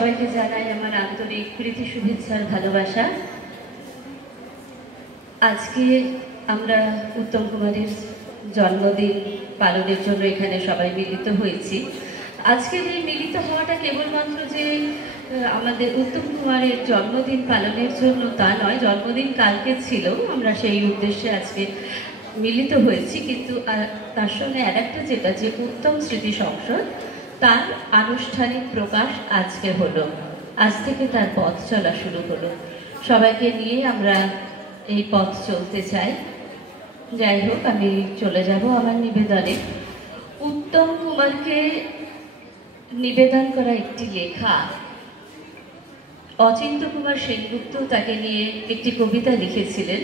সবাইকে জানাই আমার আন্তরিক প্রীতি শুভেচ্ছার ভালোবাসা। আজকে আমরা উত্তম কুমারের জন্মদিন পালনের জন্য এখানে সবাই মিলিত হয়েছি। আজকের এই মিলিত হওয়াটা কেবলমাত্র যে আমাদের উত্তম কুমারের জন্মদিন পালনের জন্য তা নয়, জন্মদিন কালকে ছিল, আমরা সেই উদ্দেশ্যে আজকে মিলিত হয়েছি। কিন্তু তার সঙ্গে আরেকটা যেটা যে উত্তম স্মৃতি সংসদ, তার আনুষ্ঠানিক প্রকাশ আজকে হলো, আজ থেকে তার পথ চলা শুরু হলো। সবাইকে নিয়ে আমরা এই পথ চলতে চাই। যাই হোক, আমি চলে যাব আমার নিবেদনে। উত্তম কুমারকে নিবেদন করা একটি লেখা, অচিন্ত কুমার সেনগুপ্ত তাকে নিয়ে একটি কবিতা লিখেছিলেন।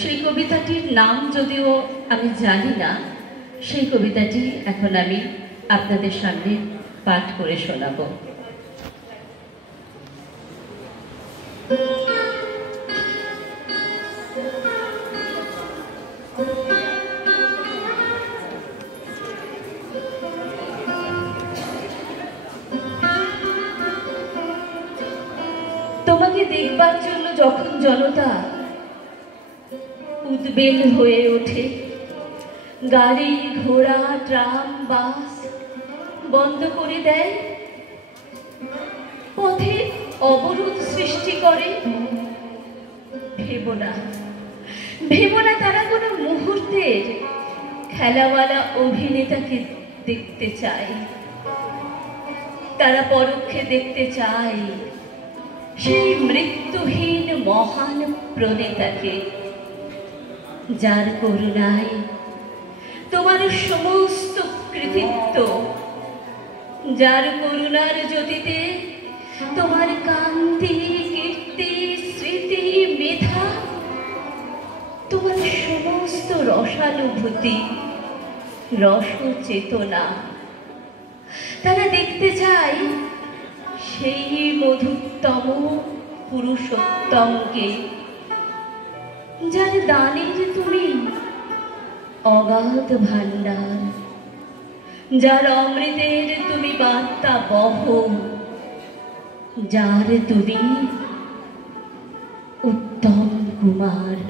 সেই কবিতাটির নাম যদিও আমি জানি না, সেই কবিতাটি এখন আমি আপনাদের সামনে পাঠ করে শোনাবো। তোমাকে দেখবার জন্য যখন জনতা উদ্বেল হয়ে ওঠে, গাড়ি ঘোড়া ট্রাম বাস বন্ধ করে দেয়, পথে অবরোধ সৃষ্টি করে, ভেবো না তারা কোনো মুহূর্তের খেলাওয়ালা অভিনেতাকে দেখতে চায়। তারা পরোক্ষে দেখতে চায় সেই মৃত্যুহীন মহান প্রণেতাকে, যার করুণায় তোমার সমস্ত কৃতিত্ব, যার করুণার জ্যোতিতে তোমার কান্তি কীর্তি স্মৃতি মেধা, তোমার সমস্ত রসানুভূতি রস চেতনা। তারা দেখতে চায় সেই মধুরতম পুরুষোত্তমকে, যার দানের তুমি অগাধ ভান্ডার, যার অমৃতের তুমি বার্তা বহ, যার তুমি উত্তম কুমার।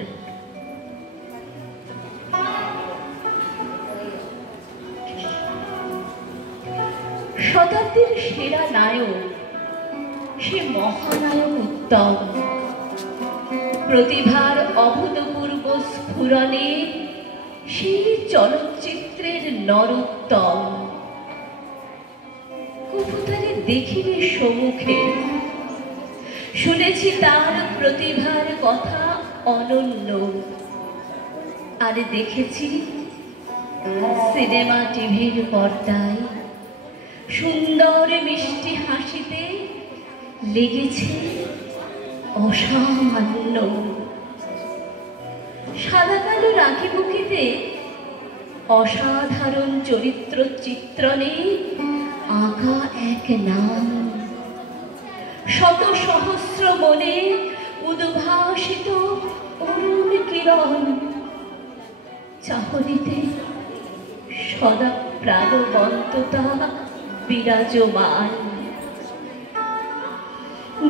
শতাব্দীর সেরা নায়ক, সে মহানায়ক উত্তম, প্রতিভার অভূতপূর্ব স্ফুরণে সেই চলচ্চিত্রের নরোত্তম। কবুতরে দেখিনি সম্মুখে, শুনেছি তার প্রতিভার কথা অনন্য, আর দেখেছি সিনেমা টিভির পর্দায় সুন্দর মিষ্টি হাসিতে লেগেছে অসামান্য। সাদা কালো রাখিবুকিতে অসাধারণ চরিত্র চিত্রণে আঁকা এক নাম, শত সহস্র মনে উদ্ভাসিত অরুণ কিরণ, চাহনিতে সদা প্রাণবন্ততা বিরাজমান।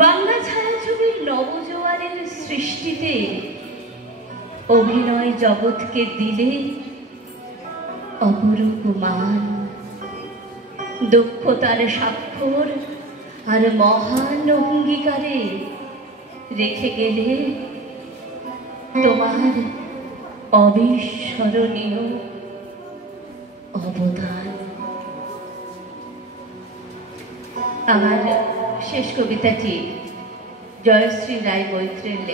বাংলা ছায়াছবির নবজোয়ারের সৃষ্টিতে অভিনয় জগৎকে দিলে অপরূপ মান, দক্ষতার স্বাক্ষর আর মহান অঙ্গীকারে রেখে গেলে তোমার অবিস্মরণীয় অবদান। আমার শেষ কবিতাটি জয়শ্রী রায় মৈত্রের লেখা।